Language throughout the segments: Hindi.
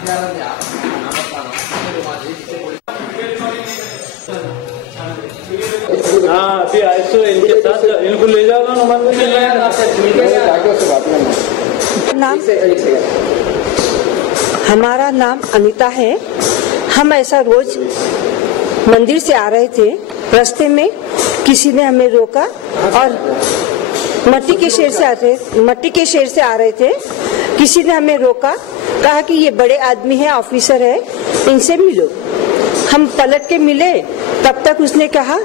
हाँ अभी आए तो इनके साथ इनको ले जाओ नाम हमारा नाम अनीता है। हम ऐसा रोज मंदिर से आ रहे थे, रास्ते में किसी ने हमें रोका और मट्टी के शहर से आ रहे थे। किसी ने हमें रोका, कहा कि ये बड़े आदमी है, ऑफिसर है, इनसे मिलो। हम पलट के मिले, तब तक उसने कहा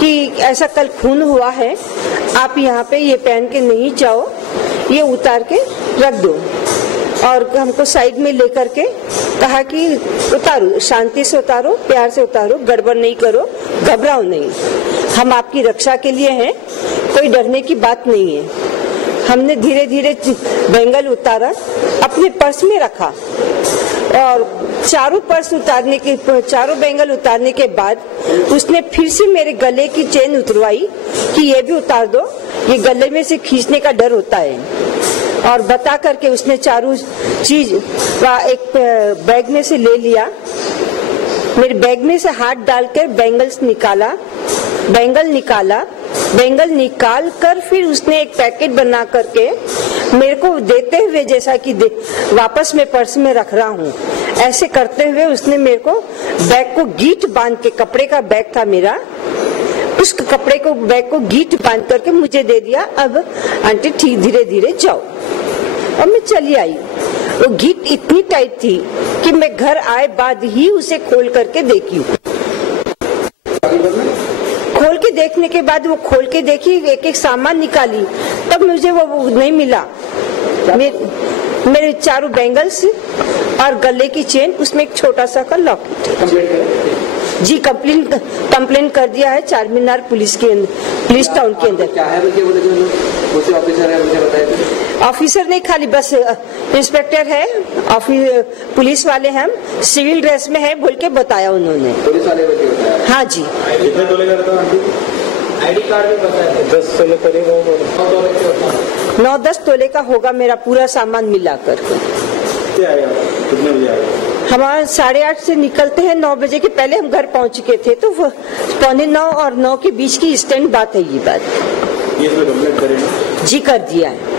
कि ऐसा कल खून हुआ है, आप यहाँ पे ये पहन के नहीं जाओ, ये उतार के रख दो। और हमको साइड में लेकर के कहा कि उतारो, शांति से उतारो, प्यार से उतारो, गड़बड़ नहीं करो, घबराओ नहीं, हम आपकी रक्षा के लिए हैं, कोई डरने की बात नहीं है। हमने धीरे धीरे बैंगल उतारा, अपने पर्स में रखा और चारों बैंगल उतारने के बाद उसने फिर से मेरे गले की चेन उतरवाई कि ये भी उतार दो, ये गले में से खींचने का डर होता है। और बता करके उसने चारों चीज एक बैग में से ले लिया। मेरे बैग में से हाथ डालकर बैंगल निकाल कर फिर उसने एक पैकेट बना करके मेरे को देते हुए, जैसा कि वापस मैं पर्स में रख रहा हूँ, ऐसे करते हुए उसने मेरे को बैग को गीट बांध के, कपड़े का बैग था मेरा, उस बैग को गीट बांध करके मुझे दे दिया। अब आंटी ठीक धीरे धीरे जाओ। और मैं चली आई। वो गीट इतनी टाइट थी कि मैं घर आए बाद ही उसे खोल करके देखी। खोल के देखने के बाद वो खोल के देखी, एक एक सामान निकाली, तब मुझे वो नहीं मिला। मेरे चारों बैंगल्स और गले की चेन, उसमें एक छोटा सा का लॉकेट। जी कंप्लेन कर दिया है चारमीनार पुलिस टाउन के अंदर। क्या है ऑफिसर है, मुझे बताइए। ऑफिसर नहीं, खाली बस इंस्पेक्टर है, पुलिस वाले हम सिविल ड्रेस में है बोल के बताया उन्होंने। पुलिस वाले बताया? हाँ जी। कितने तोले का था आंटी? आईडी कार्ड भी बताया? 10 तोले करीब 9-10 तोले का होगा मेरा पूरा सामान मिला करके। कितने बजे आएगा? हमारा 8:30 से निकलते हैं, 9 बजे के पहले हम घर पहुंच चुके थे, तो 8:45 और 9 के बीच की स्टैंड बात है ये बात। ये कंप्लेंट करें? जी कर दिया है।